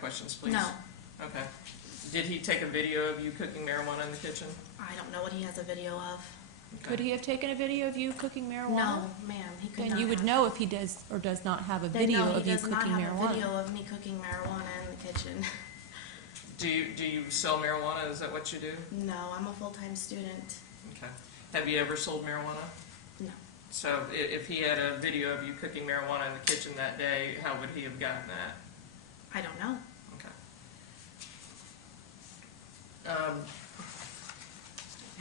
questions, please? No. Okay. Did he take a video of you cooking marijuana in the kitchen? I don't know what he has a video of. Okay. Could he have taken a video of you cooking marijuana? No, ma'am, he could Then not you would have. know if he does or does not have a Then video no, he of you does not cooking have a marijuana. video of me cooking marijuana in the kitchen. Do you sell marijuana? Is that what you do? No, I'm a full-time student. Okay. Have you ever sold marijuana? No. So if he had a video of you cooking marijuana in the kitchen that day, how would he have gotten that? I don't know. Okay.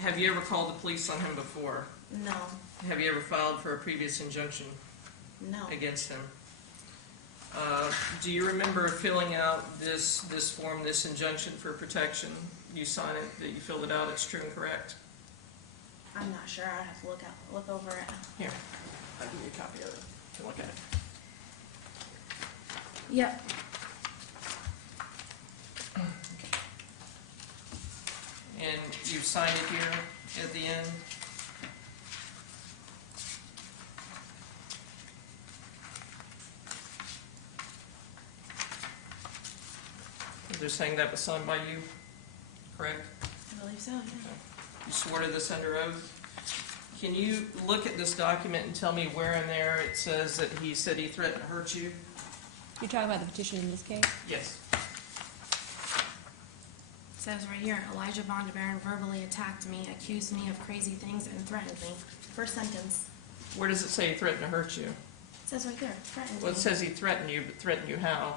Have you ever called the police on him before? No. Have you ever filed for a previous injunction No. against him? Do you remember filling out this form, this injunction for protection? You sign it, that you filled it out, it's true and correct? I'm not sure. I'd have to look over it. Here, I'll give you a copy of it. You can look at it. Yep. And you sign it here at the end? They're saying that was signed by you, correct? I believe so, yeah. You swore to this under oath. Can you look at this document and tell me where in there it says that he said he threatened to hurt you? You're talking about the petition in this case? Yes. It says right here, Elijah Bondabaron verbally attacked me, accused me of crazy things, and threatened me. First sentence. Where does it say he threatened to hurt you? It says right there, threatened Well, me. it says he threatened you, but threatened you how?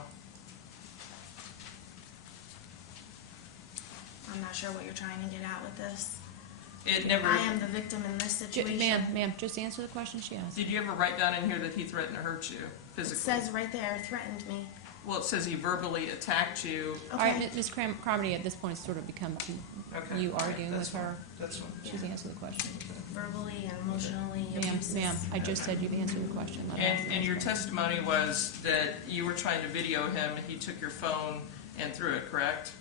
I'm not sure what you're trying to get at with this. It never. I am the victim in this situation. Ma'am, just answer the question she asked. Did you ever write down in here that he threatened to hurt you It physically? says right there, threatened me. Well, it says he verbally attacked you. All right, Ms. Carmody, at this point, it's sort of become Okay. you All right, arguing that's with her. That's fine. She's answered the question. Verbally and emotionally Ma'am, abusive. I just said you've answered the question. Let her ask the And your next question. testimony was that you were trying to video him, and he took your phone and threw it, correct?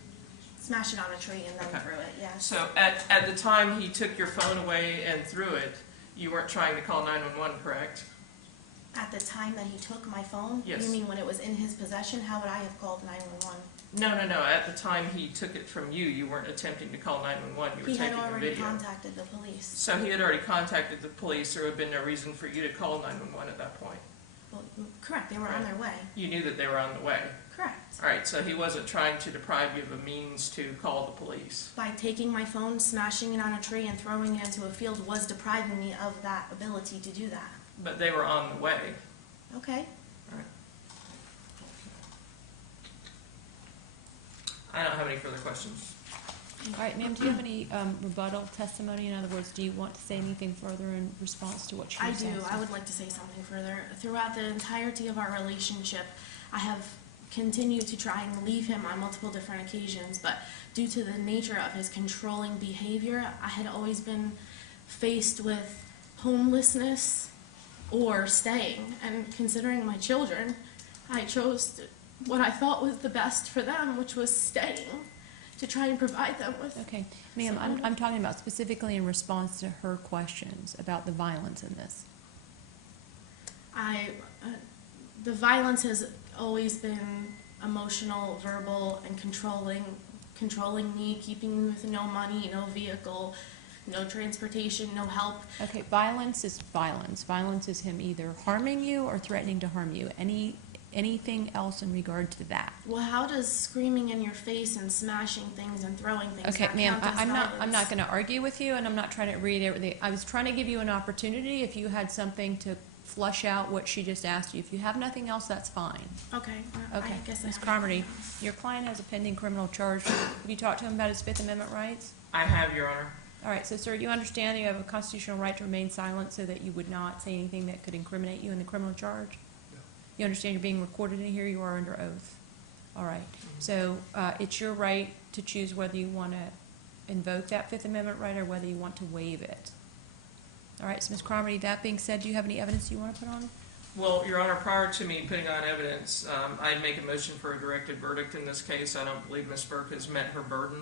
Smash it on a tree and then Okay. threw it, yes. So at the time he took your phone away and threw it, you weren't trying to call 911, correct? At the time that he took my phone? Yes. You mean when it was in his possession? How would I have called 911? No. At the time he took it from you, you weren't attempting to call 911. You were He had taking a already video. contacted the police. So he had already contacted the police. There would have been no reason for you to call 911 at that point. Well, correct, they were on Right. their way. You knew that they were on the way. Correct. All right, so he wasn't trying to deprive you of a means to call the police. By taking my phone, smashing it on a tree, and throwing it into a field was depriving me of that ability to do that. But they were on the way. Okay. All right. I don't have any further questions. All right, ma'am, do you have any rebuttal testimony? In other words, do you want to say anything further in response to what she I was do. asking? I would like to say something further. Throughout the entirety of our relationship, I have continued to try and leave him on multiple different occasions, but due to the nature of his controlling behavior, I had always been faced with homelessness or staying. And considering my children, I chose what I thought was the best for them, which was staying, to try and provide them with. Okay, ma'am, I'm talking about specifically in response to her questions about the violence in this. The violence has always been emotional, verbal, and controlling me, keeping me with no money, no vehicle, no transportation, no help. Okay, violence is violence. Violence is him either harming you or threatening to harm you. Anything else in regard to that? Well, how does screaming in your face and smashing things and throwing things Okay, not ma'am, count as I'm violence? not going to argue with you, and I'm not trying to read everything. I was trying to give you an opportunity if you had something to flush out what she just asked you. If you have nothing else, that's fine. Okay. Okay, I guess Ms. Carmody, your client has a pending criminal charge. Have you talked to him about his Fifth Amendment rights? I have, Your Honor. All right, so sir, you understand you have a constitutional right to remain silent so that you would not say anything that could incriminate you in the criminal charge? No. You understand you're being recorded in here, you are under oath. All right, so it's your right to choose whether you want to invoke that Fifth Amendment right or whether you want to waive it. All right, so Ms. Carmody, that being said, do you have any evidence you want to put on? Well, Your Honor, prior to me putting on evidence, I'd make a motion for a directed verdict in this case. I don't believe Ms. Burke has met her burden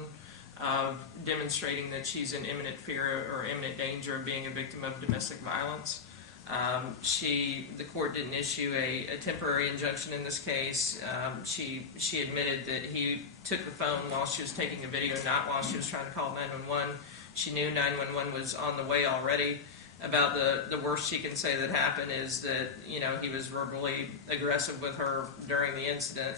of demonstrating that she's in imminent fear or imminent danger of being a victim of domestic violence. The court didn't issue a temporary injunction in this case. She admitted that he took the phone while she was taking a video, not while she was trying to call 911. She knew 911 was on the way already. About the worst she can say that happened is that, he was verbally aggressive with her during the incident.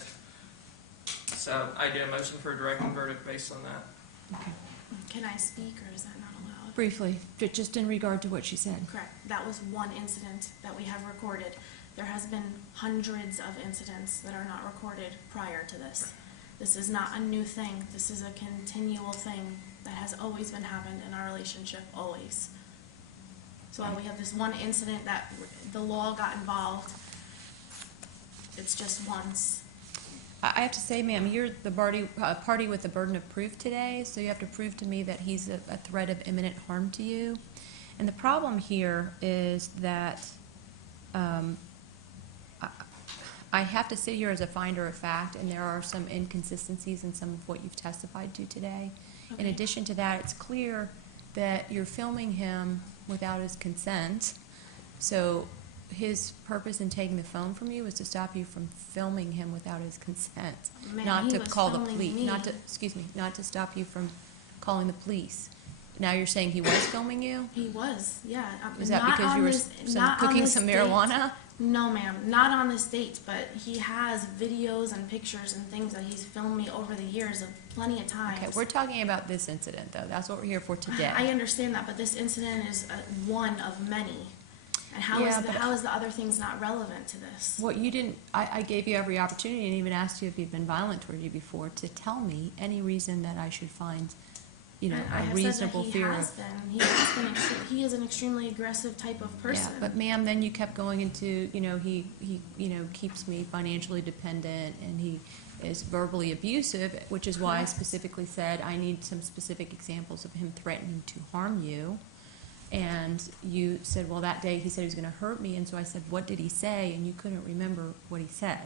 So I do a motion for a directed verdict based on that. Okay. Can I speak, or is that not allowed? Briefly, just in regard to what she said. Correct. That was one incident that we have recorded. There has been hundreds of incidents that are not recorded prior to this. This is not a new thing. This is a continual thing that has always been happened in our relationship, always. So while we have this one incident that the law got involved, it's just once. I have to say, ma'am, you're the party with the burden of proof today, so you have to prove to me that he's a threat of imminent harm to you. And the problem here is that I have to sit here as a finder of fact, and there are some inconsistencies in some of what you've testified to today. In Okay. addition to that, it's clear that you're filming him without his consent. So his purpose in taking the phone from you was to stop you from filming him without his consent, Man, not he to was call the filming police, me. not to stop you from calling the police. Now you're saying he was filming you? He was, yeah. Is that Not because on you were this- not on cooking this some date. marijuana? No, ma'am, not on this date, but he has videos and pictures and things that he's filmed me over the years of plenty of times. Okay, we're talking about this incident, though. That's what we're here for today. I understand that, but this incident is one of many. And how Yeah, is but- how is the other things not relevant to this? What you didn't, I gave you every opportunity and even asked you if he'd been violent toward you before to tell me any reason that I should find, And I a have reasonable said that fear he has of. been. He has been. He is an extremely aggressive type of person. Yeah, but ma'am, then you kept going into, he keeps me financially dependent and he is verbally abusive, which is why I Correct. specifically said I need some specific examples of him threatening to harm you. And you said, well, that day he said he was gonna hurt me, and so I said, what did he say? And you couldn't remember what he said.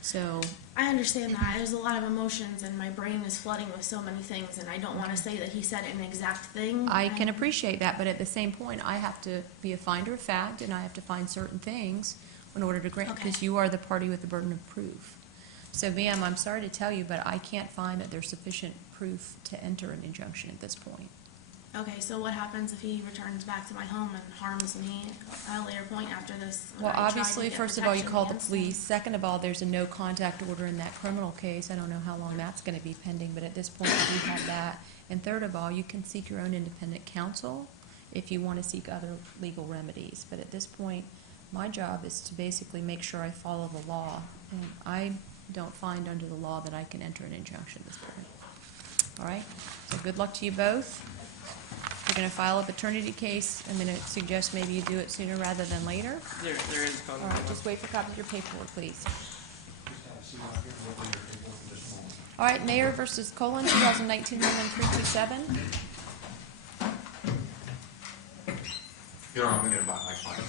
So, I understand that. There's a lot of emotions, and my brain is flooding with so many things, and I don't want to say that he said an exact thing. I can appreciate that, but at the same point, I have to be a finder of fact, and I have to find certain things in order to grant, Okay. because you are the party with the burden of proof. So, ma'am, I'm sorry to tell you, but I can't find that there's sufficient proof to enter an injunction at this point. Okay, so what happens if he returns back to my home and harms me at a later point after this? when Well, I tried to obviously, get first of all, you protection called the against him? police. Second of all, there's a no contact order in that criminal case. I don't know how long that's gonna be pending, but at this point, you do have that. And third of all, you can seek your own independent counsel if you wanna seek other legal remedies. But at this point, my job is to basically make sure I follow the law. And I don't find under the law that I can enter an injunction at this point. All right? So good luck to you both. You're gonna file a paternity case. I'm gonna suggest maybe you do it sooner rather than later. There is a phone All right, number. just wait for copies of your paperwork, please. All right, Mayor versus Colon, 2019-11327. Your Honor, I'm going to invite my client.